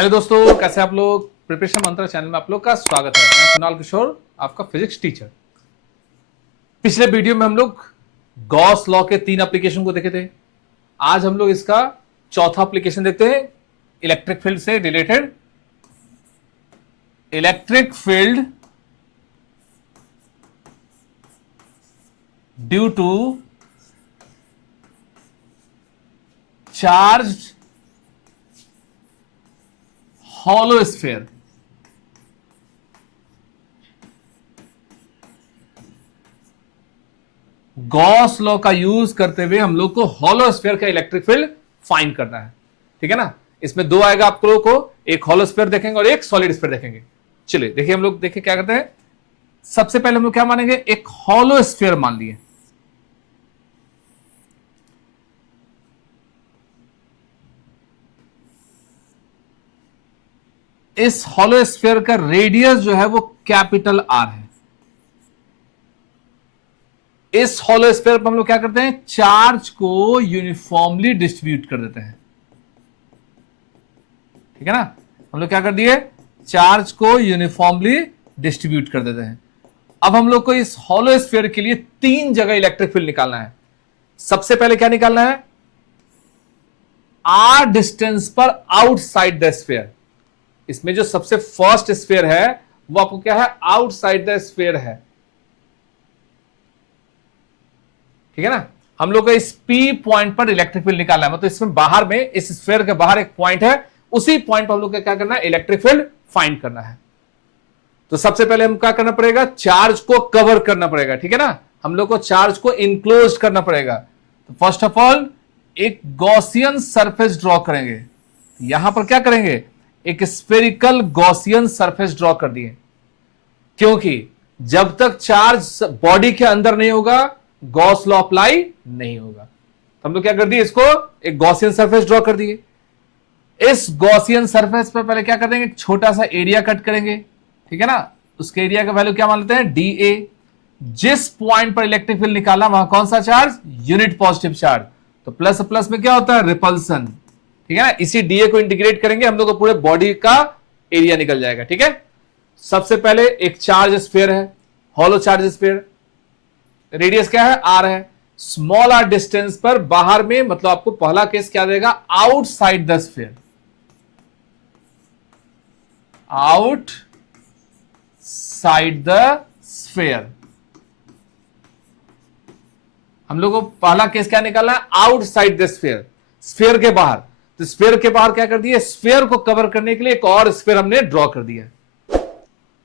Hello दोस्तों, कैसे आप लोग। प्रिपरेशन मंत्र चैनल में आप लोग का स्वागत है। मैं कुणाल किशोर, आपका फिजिक्स टीचर। पिछले वीडियो में हम लोग गॉस लॉ के 3 एप्लीकेशन को देखे थे। आज हम लोग इसका चौथा एप्लीकेशन देखते हैं, इलेक्ट्रिक फील्ड से related. Electric field due to charge hollow sphere. Gauss law का यूज करते हुए हम लोग को हॉलो स्फीयर का इलेक्ट्रिक फील्ड फाइंड करना है। ठीक है ना। इसमें दो आएगा आप लोगों को, एक हॉलो स्फीयर देखेंगे और एक सॉलिड स्फीयर देखेंगे। चलिए देखिए, हम लोग देखिए क्या करते हैं। सबसे पहले हम लोग क्या मानेंगे, एक हॉलो स्फीयर मान लिए। इस हॉलो स्फीयर का रेडियस जो है वो कैपिटल आर है। इस हॉलो स्फीयर पर हम लोग क्या करते हैं, चार्ज को यूनिफॉर्मली डिस्ट्रीब्यूट कर देते हैं। ठीक है ना। हम लोग क्या कर दिए, चार्ज को यूनिफॉर्मली डिस्ट्रीब्यूट कर देते हैं। अब हम लोग को इस हॉलो स्फीयर के लिए 3 जगह इलेक्ट्रिक फील्ड निकालना है। सबसे पहले क्या निकालना है, आर डिस्टेंस पर आउटसाइड द स्फीयर। इसमें जो सबसे फर्स्ट स्फीयर है वो आपको क्या है, आउटसाइड द स्फीयर है। ठीक है ना। हम लोग को इस पी पॉइंट पर इलेक्ट्रिक फील्ड निकालना है। मतलब इसमें बाहर में, इस स्फीयर के बाहर एक पॉइंट है, उसी पॉइंट पर हम लोग को क्या करना है, इलेक्ट्रिक फील्ड फाइंड करना है। तो सबसे पहले हम क्या करना पड़ेगा, चार्ज को कवर करना पड़ेगा। ठीक है ना। हम लोग को चार्ज को इनक्लोज करना पड़ेगा। तो फर्स्ट ऑफ ऑल एक गॉसियन सरफेस ड्रॉ करेंगे। यहां पर क्या करेंगे, एक स्फेरिकल गॉसियन सरफेस ड्रॉ कर दिए। क्योंकि जब तक चार्ज बॉडी के अंदर नहीं होगा, गॉस लॉ अप्लाई नहीं होगा। तो हम लोग क्या कर दिए, इसको एक गॉसियन सरफेस ड्रॉ कर दिए। इस गॉसियन सरफेस पर पहले क्या कर देंगे, एक छोटा सा एरिया कट करेंगे। ठीक है ना। उसके एरिया का वैल्यू क्या मान लेते हैं, डी ए। जिस पॉइंट पर इलेक्ट्रिक फील्ड निकाला वहां कौन सा चार्ज, यूनिट पॉजिटिव चार्ज। तो प्लस प्लस में क्या होता है, रिपल्सन। ठीक है ना। इसी डीए को इंटीग्रेट करेंगे, हम लोग को पूरे बॉडी का एरिया निकल जाएगा। ठीक है। सबसे पहले एक चार्ज स्फीयर है, हॉलो चार्ज स्फीयर। रेडियस क्या है, आर है। स्मॉल आर डिस्टेंस पर बाहर में, मतलब आपको पहला केस क्या देगा, outside the sphere. Out side the sphere. हम लोग को पहला केस क्या निकालना है, आउटसाइड द स्फीयर, स्फीयर के बाहर। तो स्फीयर के बाहर क्या कर दिया, स्फीयर को कवर करने के लिए एक और स्फीयर हमने ड्रॉ कर दिया।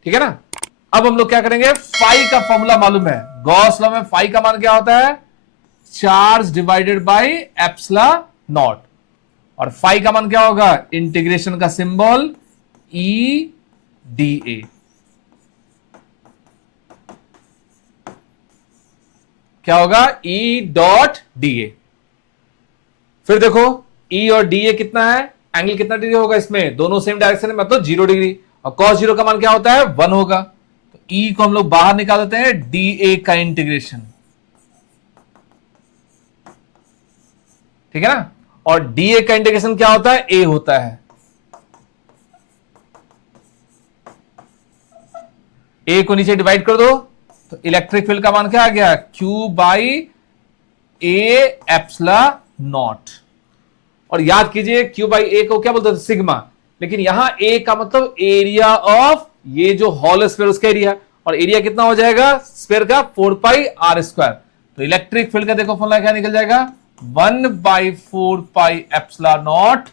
ठीक है ना। अब हम लोग क्या करेंगे, फाई का फॉर्मूला मालूम है, गॉस लॉ में फाई का मान क्या होता है, charge divided by epsilon not. और फाई का मान क्या होगा, इंटीग्रेशन का सिंबल ई डी ए। क्या होगा, ई डॉट डी ए। फिर देखो ई और डी ए कितना है, एंगल कितना डिग्री होगा इसमें, दोनों सेम डायरेक्शन में, मतलब 0 डिग्री। और कॉस 0 का मान क्या होता है, 1 होगा। तो ई को हम लोग बाहर निकाल देते हैं, डी ए का इंटीग्रेशन। ठीक है ना। और डी ए का इंटीग्रेशन क्या होता है, ए होता है। ए को नीचे डिवाइड कर दो, तो इलेक्ट्रिक फील्ड का मान क्या आ गया, Q by A epsilon not. और याद कीजिए क्यू बाई ए को क्या बोलते थे, सिग्मा। लेकिन यहां ए का मतलब एरिया ऑफ ये जो हॉल स्फीयर उसका एरिया। और एरिया कितना हो जाएगा स्फीयर का, 4 पाई आर स्क्वायर। तो इलेक्ट्रिक फील्ड का देखो फॉर्मूला क्या निकल जाएगा, 1/4 pi epsilon naught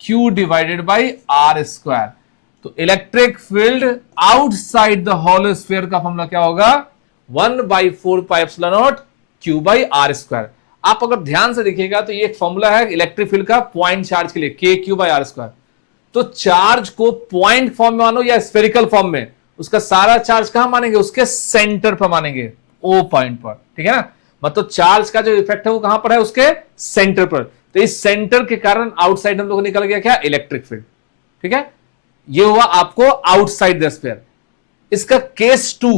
Q divided by R square. तो electric field outside the hollow sphere का फॉर्मूला क्या होगा, 1/4 pi epsilon naught Q by R square. आप अगर ध्यान से देखिएगा तो ये एक फॉर्मूला है इलेक्ट्रिक फील्ड का पॉइंट चार्ज के लिए, के क्यू बाई आर स्क्वायर। तो चार्ज को पॉइंट फॉर्म में मानो या स्फेरिकल फॉर्म में, उसका सारा चार्ज कहां मानेंगे, उसके सेंटर पर मानेंगे, ओ पॉइंट पर। ठीक है ना। मतलब चार्ज का जो इफेक्ट है वो कहां पर है, उसके सेंटर पर। तो इस सेंटर के कारण आउटसाइड हम लोग को निकल गया क्या, इलेक्ट्रिक फील्ड। ठीक है। ये हुआ आपको आउटसाइड द स्फीयर। इसका case 2,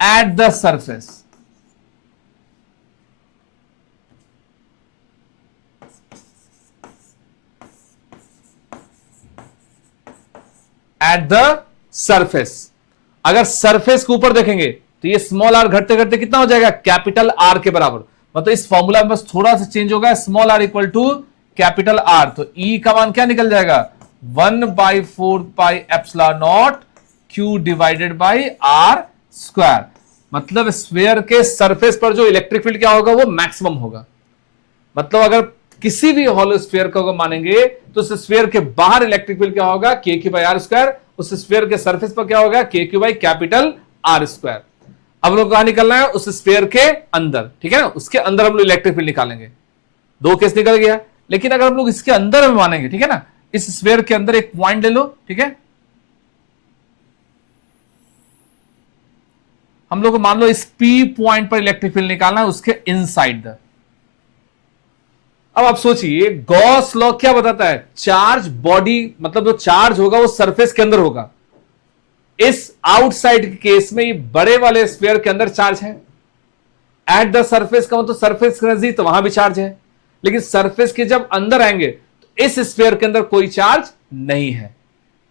eight the surface. Eight the surface. अगर सरफेस के ऊपर देखेंगे तो ये स्मॉल आर घटते घटते कितना हो जाएगा, कैपिटल आर के बराबर। मतलब इस फॉर्मूला में बस थोड़ा सा चेंज होगा, small R equal to capital R. तो ई का मान क्या निकल जाएगा, 1/4 pi epsilon naught Q divided by R square. मतलब स्फीयर के सरफेस पर जो इलेक्ट्रिक फील्ड क्या होगा, वो मैक्सिमम होगा। मतलब अगर किसी भी हॉलो स्फीयर को अगर मानेंगे तो उस स्फीयर के बाहर इलेक्ट्रिक फील्ड क्या होगा, के क्यू बाई आर स्क्वायर। उस स्फीयर के सरफेस पर क्या होगा, के Q by capital R square. अब लोग कहां निकलना है, उस स्फीयर के अंदर, ठीक है ना, उसके अंदर हम लोग इलेक्ट्रिक फील्ड निकालेंगे। दो केस निकल गया। लेकिन अगर हम लोग इसके अंदर में मानेंगे, ठीक है ना, इस स्फीयर के अंदर एक पॉइंट ले लो, ठीक है, हम लोग को मान लो इस पी पॉइंट पर इलेक्ट्रिक फील्ड निकालना है, उसके इनसाइड द। अब आप सोचिए गॉस लॉ क्या बताता है, चार्ज बॉडी, मतलब जो चार्ज होगा वो सरफेस के अंदर होगा। इस आउटसाइड के केस में ये बड़े वाले स्फीयर के अंदर चार्ज है, एट द सरफेस का मतलब सरफेस के नजदीक, तो वहां भी चार्ज है। लेकिन सरफेस के जब अंदर आएंगे तो इस स्फीयर के अंदर कोई चार्ज नहीं है।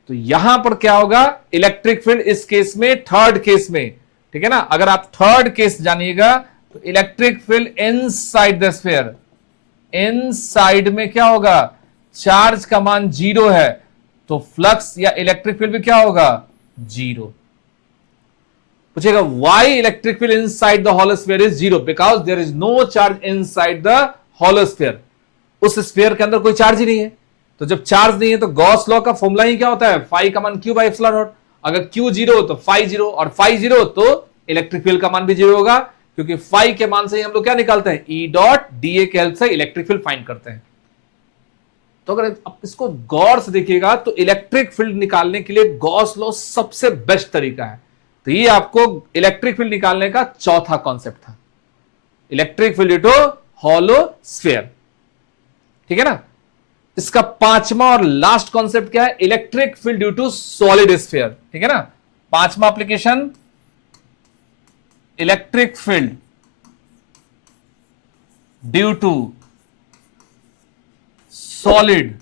तो यहां पर क्या होगा, इलेक्ट्रिक फील्ड इस केस में, थर्ड केस में, ठीक है ना, अगर आप थर्ड केस जानिएगा तो electric field inside the sphere, inside में क्या होगा, चार्ज का मान 0 है, तो फ्लक्स या इलेक्ट्रिक फील्ड भी क्या होगा, 0। पूछेगा why electric field inside the hollow sphere is 0, because there is no charge inside the hollow sphere. उस स्फीयर के अंदर कोई चार्ज ही नहीं है। तो जब चार्ज नहीं है तो गॉस लॉ का फॉर्मूला ही क्या होता है, फाई का मान क्यू बाई एप्सिलॉन नॉट। अगर क्यू 0 हो तो फाई 0, और फाई 0 हो तो इलेक्ट्रिक फील्ड का मान भी 0 होगा, क्योंकि फाई के मान से ही हम लोग क्या निकालते हैं, ई डॉट डी ए के हेल्प से इलेक्ट्रिक फील्ड फाइंड करते हैं। तो अगर आप इसको गौर से देखिएगा तो इलेक्ट्रिक फील्ड निकालने के लिए गॉस लॉ सबसे बेस्ट तरीका है। तो ये आपको इलेक्ट्रिक फील्ड निकालने का चौथा कॉन्सेप्ट था, electric field due to hollow sphere, ठीक है ना। इसका पांचवा और लास्ट कॉन्सेप्ट क्या है, electric field due to solid sphere, ठीक है ना। पांचवा application, electric field due to solid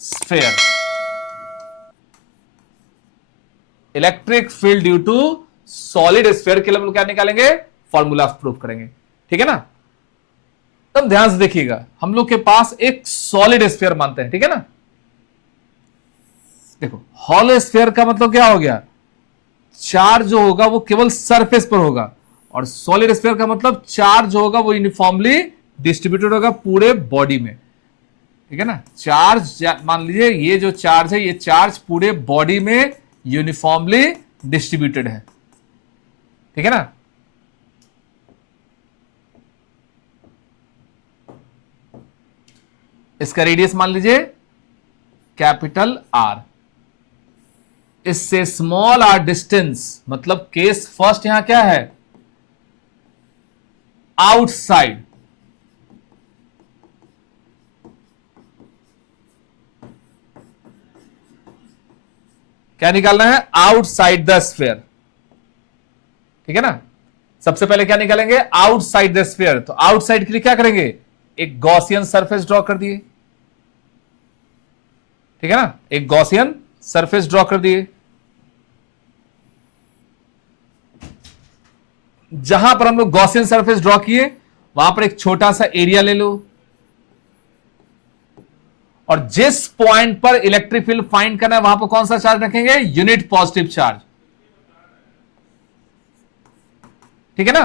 sphere, electric field due to solid sphere के लिए हम लोग क्या निकालेंगे, फॉर्मूला प्रूव करेंगे, ठीक है ना। तब ध्यान से देखिएगा, हम लोग के पास एक सॉलिड स्फीयर मानते हैं, ठीक है ना। देखो हॉलो स्फीयर का मतलब क्या हो गया, चार्ज जो होगा वो केवल सरफेस पर होगा, और सॉलिड स्फीयर का मतलब चार्ज होगा वो यूनिफॉर्मली डिस्ट्रीब्यूटेड होगा पूरे बॉडी में, ठीक है ना। चार्ज मान लीजिए ये जो चार्ज है, ये चार्ज पूरे बॉडी में यूनिफॉर्मली डिस्ट्रीब्यूटेड है, ठीक है ना। इसका रेडियस मान लीजिए कैपिटल आर, इससे स्मॉल आर डिस्टेंस, मतलब केस फर्स्ट यहां क्या है, आउटसाइड, क्या निकालना है, आउटसाइड द स्फीयर, ठीक है ना। सबसे पहले क्या निकालेंगे, आउटसाइड द स्फीयर। तो आउटसाइड के लिए क्या करेंगे, एक गॉसियन सरफेस ड्रॉ कर दिए, ठीक है ना, एक गॉसियन सरफेस ड्रॉ कर दिए। जहां पर हम लोग गॉसियन सरफेस ड्रॉ किए वहां पर एक छोटा सा एरिया ले लो, और जिस पॉइंट पर इलेक्ट्रिक फील्ड फाइंड करना है वहां पर कौन सा चार्ज रखेंगे, यूनिट पॉजिटिव चार्ज, ठीक है ना।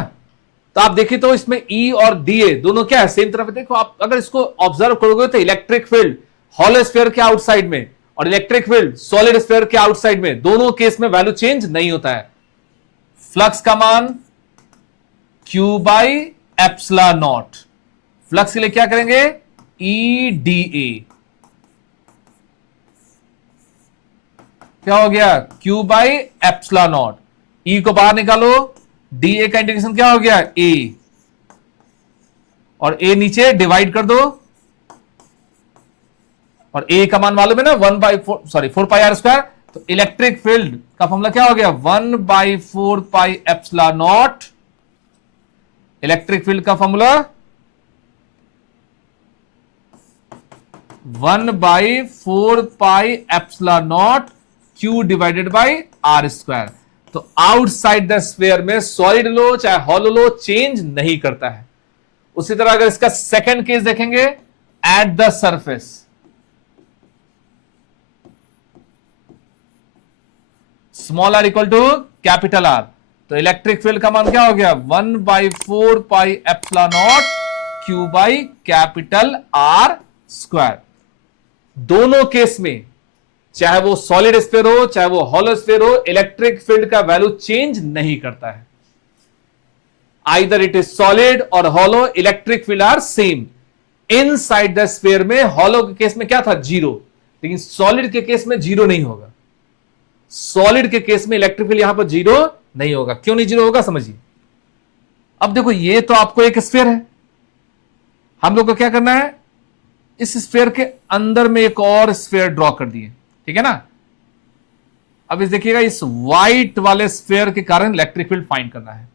तो आप देखिए तो इसमें ई और डी ए दोनों क्या है, सेम तरफ है। देखो आप अगर इसको ऑब्जर्व करोगे तो इलेक्ट्रिक फील्ड हॉलो स्फीयर के आउटसाइड में और इलेक्ट्रिक फील्ड सॉलिड स्फीयर के आउटसाइड में, दोनों केस में वैल्यू चेंज नहीं होता है। फ्लक्स का मान Q by epsilon not, flux के लिए क्या करेंगे, ई डी ए, क्या हो गया, क्यू बाई एप्सिलॉन नॉट। ई को बाहर निकालो, डी ए का इंटीग्रेशन क्या हो गया, ए, और ए नीचे डिवाइड कर दो, और ए का मान मालूम है ना, 4 पाई आर स्क्वायर। तो इलेक्ट्रिक फील्ड का फॉर्मूला क्या हो गया, 1/4 pi epsilon naught, electric field का formula 1/4πε0 Q divided by R square. तो आउटसाइड द स्फीयर में सॉलिड लो चाहे हॉलो लो चेंज नहीं करता है। उसी तरह अगर इसका सेकंड केस देखेंगे, at the surface, small R equal to capital R, तो इलेक्ट्रिक फील्ड का मान क्या हो गया 1/4πε0 Q by capital R square. दोनों केस में चाहे वो सॉलिड स्फीयर हो चाहे वो हॉलो स्फीयर हो, इलेक्ट्रिक फील्ड का वैल्यू चेंज नहीं करता है। आइदर इट इज सॉलिड और hollow, electric field are same. Inside the sphere में हॉलो के केस में क्या था 0, लेकिन सॉलिड के केस में 0 नहीं होगा। सॉलिड के केस में इलेक्ट्रिक फील्ड यहां पर 0 नहीं होगा। क्यों नहीं 0 होगा समझिए। अब देखो ये तो आपको एक स्फीयर है, हम लोग को क्या करना है, इस स्फीयर के अंदर में एक और स्फीयर ड्रॉ कर दिए, ठीक है ना। अब इस देखिएगा, इस व्हाइट वाले स्फीयर के कारण इलेक्ट्रिक फील्ड फाइंड करना है,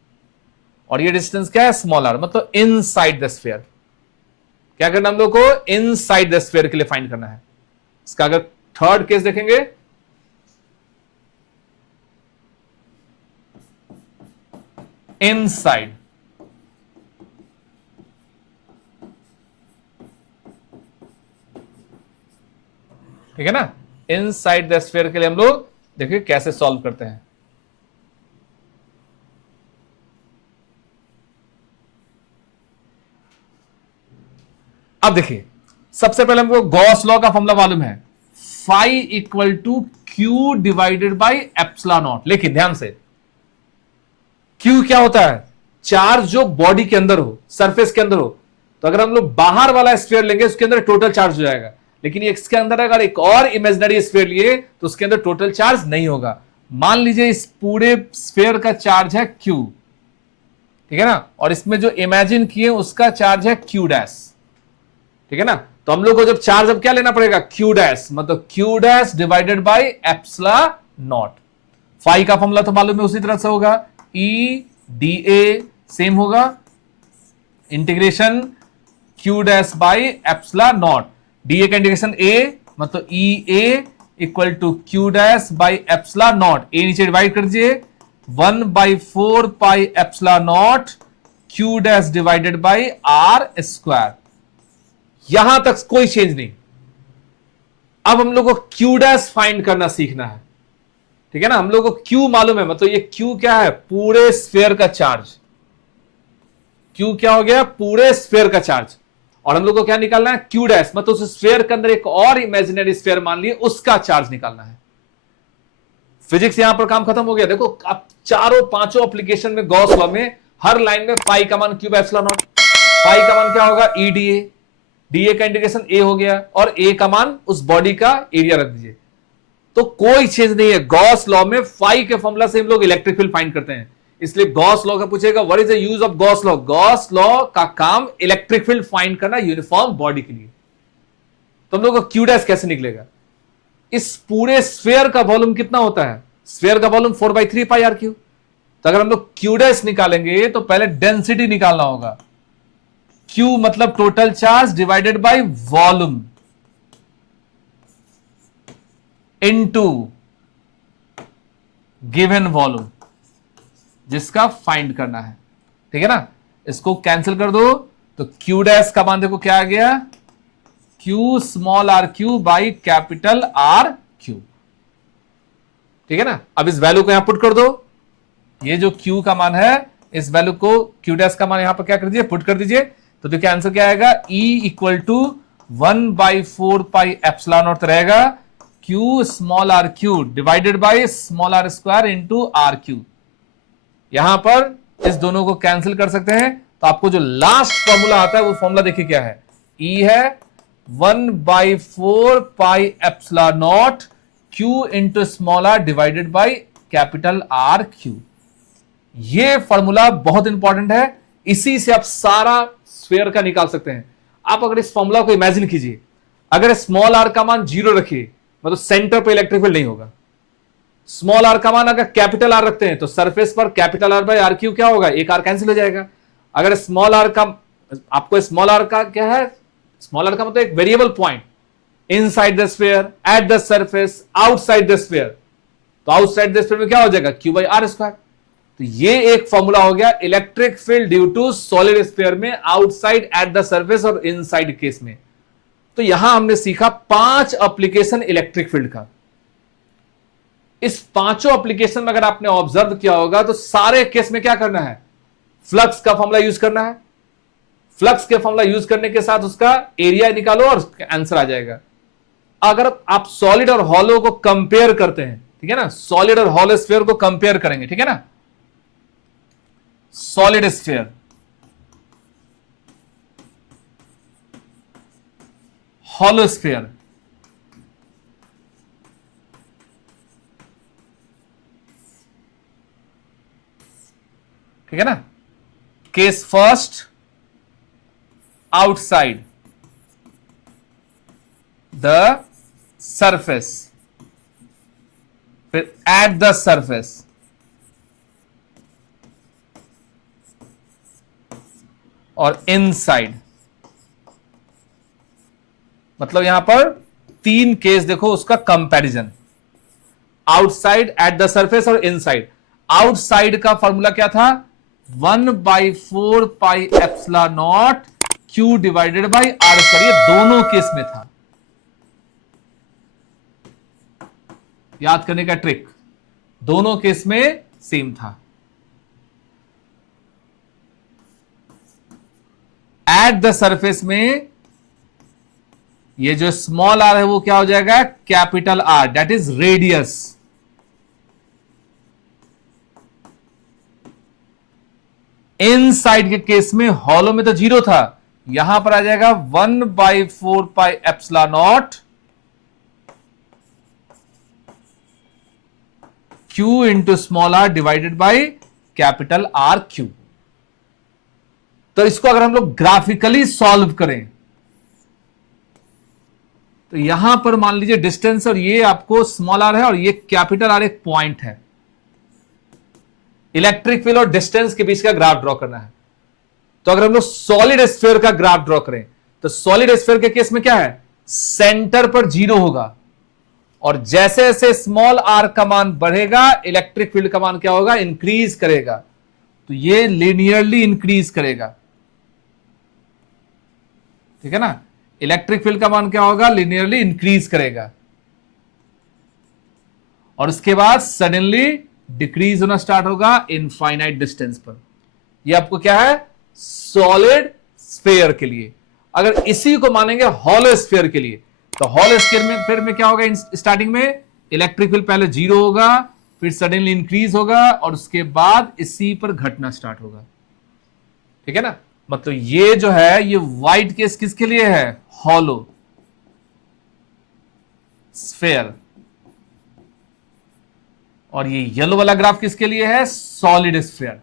और ये डिस्टेंस क्या है स्मॉल आर, मतलब इनसाइड द स्फीयर। क्या करना हम लोग को, इनसाइड द स्फीयर के लिए फाइंड करना है। इसका अगर थर्ड केस देखेंगे, इनसाइड, ठीक है ना, इनसाइड द स्फीयर के लिए हम लोग देखिए कैसे सॉल्व करते हैं। अब देखिए, सबसे पहले हमको गॉस लॉ का फॉर्मूला मालूम है, phi equal to Q divided by epsilon naught. लेकिन ध्यान से, क्यू क्या होता है, चार्ज जो बॉडी के अंदर हो, सरफेस के अंदर हो। तो अगर हम लोग बाहर वाला स्फीयर लेंगे उसके अंदर टोटल चार्ज हो जाएगा, लेकिन इसके अंदर अगर एक और इमेजिनरी स्फीयर लिए तो उसके अंदर टोटल चार्ज नहीं होगा। मान लीजिए इस पूरे स्फीयर का चार्ज है Q, ठीक है ना, और इसमें जो इमेजिन किए उसका चार्ज है Q डैश, ठीक है ना। तो हम लोग को जब चार्ज अब क्या लेना पड़ेगा, Q डैश, मतलब Q dash divided by epsilon naught. Phi का फॉर्मूला तो मालूम है, उसी तरह से होगा, E dA सेम होगा, integration Q dash by epsilon naught. D A का इंटीग्रेशन ए, मतलब E A equal to Q dash by epsilon naught. A नीचे डिवाइड कर दीजिए, 1/4 epsilon naught Q dash divided by R square. यहां तक कोई change नहीं। अब हम लोग को क्यू डैश फाइंड करना सीखना है, ठीक है ना। हम लोग को क्यू मालूम है, मतलब ये क्यू क्या है, पूरे स्फीयर का चार्ज। क्यू क्या हो गया, पूरे स्फीयर का चार्ज। और हम लोग को क्या निकालना है, क्यू डैश, मतलब उस स्फीयर के अंदर एक और इमेजिनरी स्फीयर मान लिए, उसका चार्ज निकालना है। फिजिक्स यहां पर काम खत्म हो गया। देखो अब चारों पांचों एप्लीकेशन में गॉस लॉ में हर लाइन में फाई का मान Q by epsilon naught. Phi का मान क्या होगा, ई डीए, डीए का इंटीग्रेशन ए हो गया, और ए का मान उस बॉडी का एरिया रख दीजिए। तो कोई चीज नहीं है, गॉस लॉ में फाई के फॉर्मूला से हम लोग इलेक्ट्रिक फील्ड फाइंड करते हैं। इसलिए गॉस लॉ का पूछेगा what is the use of Gauss law. Gauss law का काम इलेक्ट्रिक फील्ड फाइंड करना यूनिफॉर्म बॉडी के लिए। तो हम लोग को क्यू डैश कैसे निकलेगा, इस पूरे स्फीयर का वॉल्यूम कितना होता है, स्फीयर का वॉल्यूम 4/3 पाई आर क्यू। तो अगर हम लोग क्यू डैश निकालेंगे तो पहले डेंसिटी निकालना होगा। क्यू मतलब total charge divided by volume into given volume, जिसका फाइंड करना है, ठीक है ना। इसको कैंसिल कर दो तो क्यू डैश का मान देखो क्या आ गया, Q small R Q by capital R Q, ठीक है ना। अब इस वैल्यू को यहां पुट कर दो, ये जो क्यू का मान है इस वैल्यू को क्यू डैश का मान यहां पर क्या कर दीजिए, पुट कर दीजिए। तो देखिए आंसर क्या आएगा, E equal to 1/4 pi epsilon naught रहेगा, Q small R Q divided by small R square into R Q. यहां पर इस दोनों को कैंसिल कर सकते हैं, तो आपको जो लास्ट फॉर्मूला आता है वो फॉर्मूला देखिए क्या है, E है 1/4 pi epsilon naught Q into small R divided by capital R Q. ये फॉर्मूला बहुत इंपॉर्टेंट है, इसी से आप सारा स्फीयर का निकाल सकते हैं। आप अगर इस फॉर्मूला को इमेजिन कीजिए, अगर स्मॉल आर का मान 0 रखिए मतलब सेंटर पे इलेक्ट्रिक फील्ड नहीं होगा। स्मॉल आर का मान अगर कैपिटल आर रखते हैं तो सरफेस पर capital R by R Q क्या होगा, एक आर कैंसिल हो जाएगा। अगर स्मॉल आर का, आपको स्मॉल आर का क्या है, स्मॉल आर का मतलब एक variable point, inside the sphere, eight the surface, outside the sphere. तो आउटसाइड द स्फीयर में क्या हो जाएगा, Q बाई आर स्क्वायर। तो ये एक फॉर्मूला हो गया electric field due to solid sphere में, आउटसाइड, एट द सरफेस और इनसाइड केस में। तो यहां हमने सीखा 5 एप्लीकेशन इलेक्ट्रिक फील्ड का। इस पांचों एप्लीकेशन में अगर आपने ऑब्जर्व किया होगा तो सारे केस में क्या करना है, फ्लक्स का फॉर्मूला यूज करना है। फ्लक्स के फॉर्मूला यूज करने के साथ उसका एरिया निकालो और आंसर आ जाएगा। अगर आप सॉलिड और हॉलो को कंपेयर करते हैं, ठीक है ना, सॉलिड और हॉलो स्फीयर को कंपेयर करेंगे, ठीक है ना, सॉलिड स्फीयर, हॉलो स्फीयर, ठीक है ना, case first outside the surface, फिर एट द सरफेस, और इनसाइड। मतलब यहां पर 3 केस देखो उसका comparison, outside, at the surface और इनसाइड। आउटसाइड का फॉर्मूला क्या था, 1/4 pi epsilon naught Q divided by R square. ये दोनों केस में था, याद करने का ट्रिक, दोनों केस में सेम था। एट द सरफेस में ये जो स्मॉल आर है वो क्या हो जाएगा, capital R, that is radius. Inside के केस में, हॉलो में तो 0 था, यहां पर आ जाएगा 1/4 pi epsilon naught Q into small R divided by capital R Q. तो इसको अगर हम लोग ग्राफिकली सॉल्व करें तो यहां पर मान लीजिए डिस्टेंस, और ये आपको स्मॉल आर है और ये कैपिटल आर एक पॉइंट है। इलेक्ट्रिक फील्ड और डिस्टेंस के बीच का ग्राफ ड्रॉ करना है। तो अगर हम लोग सॉलिड स्फीयर का ग्राफ ड्रॉ करें तो सॉलिड स्फीयर के केस में क्या है, सेंटर पर 0 होगा, और जैसे जैसे स्मॉल आर का मान बढ़ेगा इलेक्ट्रिक फील्ड का मान क्या होगा, इंक्रीज करेगा। तो ये लिनियरली इंक्रीज करेगा, ठीक है ना, इलेक्ट्रिक फील्ड का मान क्या होगा, लिनियरली इंक्रीज करेगा, और उसके बाद सडनली डिक्रीज होना स्टार्ट होगा इनफाइनाइट डिस्टेंस पर। ये आपको क्या है, सॉलिड स्फीयर के लिए। अगर इसी को मानेंगे हॉलो स्फीयर के लिए, तो हॉलो स्फीयर में फिर में क्या होगा, स्टार्टिंग में इलेक्ट्रिक फील्ड पहले 0 होगा, फिर सडनली इंक्रीज होगा, और उसके बाद इसी पर घटना स्टार्ट होगा, ठीक है ना। मतलब ये जो है, ये व्हाइट केस किसके लिए है, हॉलो स्फीयर, और ये येलो वाला ग्राफ किसके लिए है, सॉलिड स्फीयर।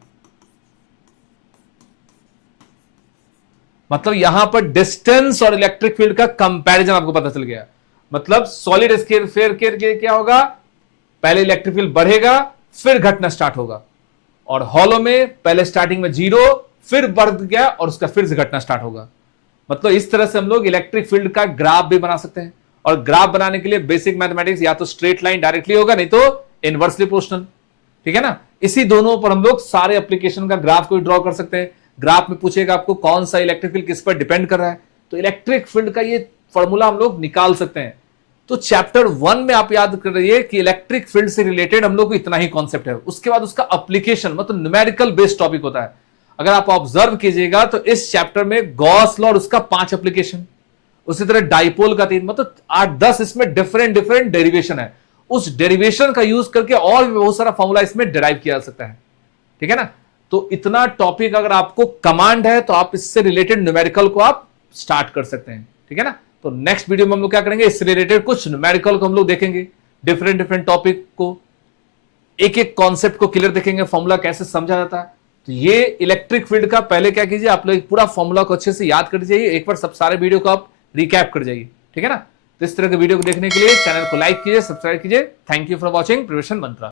मतलब यहां पर डिस्टेंस और इलेक्ट्रिक फील्ड का कंपैरिजन आपको पता चल गया। मतलब सॉलिड स्फीयर के क्या होगा, पहले इलेक्ट्रिक फील्ड बढ़ेगा फिर घटना स्टार्ट होगा, और हॉलो में पहले स्टार्टिंग में 0 फिर बढ़ गया और उसका फिर से घटना स्टार्ट होगा। मतलब इस तरह से हम लोग इलेक्ट्रिक फील्ड का ग्राफ भी बना सकते हैं, और ग्राफ बनाने के लिए बेसिक मैथमेटिक्स या तो स्ट्रेट लाइन डायरेक्टली होगा, नहीं तो इनवर्सली प्रोपोर्शनल, ठीक है ना। इसी दोनों पर हम लोग सारे एप्लीकेशन का ग्राफ को ड्रॉ कर सकते हैं। ग्राफ में पूछेगा आपको कौन सा इलेक्ट्रिक फील्ड किस पर डिपेंड कर रहा है, तो इलेक्ट्रिक फील्ड का ये फॉर्मूला हम लोग निकाल सकते हैं। तो चैप्टर 1 में आप याद कर रहिए कि इलेक्ट्रिक फील्ड से रिलेटेड हम लोग को इतना ही कॉन्सेप्ट है। उसके बाद उसका एप्लीकेशन मतलब न्यूमेरिकल बेस्ड टॉपिक होता है। अगर आप ऑब्जर्व कीजिएगा तो इस चैप्टर में गॉस लॉ और उसका 5 एप्लीकेशन, उसी तरह डाइपोल का 3, मतलब 8-10 इसमें डिफरेंट डेरिवेशन है। उस डेरिवेशन का यूज करके और भी बहुत सारा फॉर्मूला इसमें डिराइव किया जा सकता है, ठीक है ना। तो इतना टॉपिक अगर आपको कमांड है तो आप इससे रिलेटेड न्यूमेरिकल को आप स्टार्ट कर सकते हैं, ठीक है ना। तो नेक्स्ट वीडियो में हम लोग क्या करेंगे, इससे रिलेटेड कुछ न्यूमेरिकल को हम लोग देखेंगे, डिफरेंट टॉपिक को, एक एक कॉन्सेप्ट को क्लियर देखेंगे, फॉर्मूला कैसे समझा जाता है। तो ये इलेक्ट्रिक फील्ड का पहले क्या कीजिए, आप लोग पूरा फॉर्मूला को अच्छे से याद कर जाइए, एक बार सब सारे वीडियो को आप रिकैप कर जाइए, ठीक है ना। तो इस तरह के वीडियो को देखने के लिए चैनल को लाइक कीजिए, सब्सक्राइब कीजिए। Thank you for watching preparation Mantra.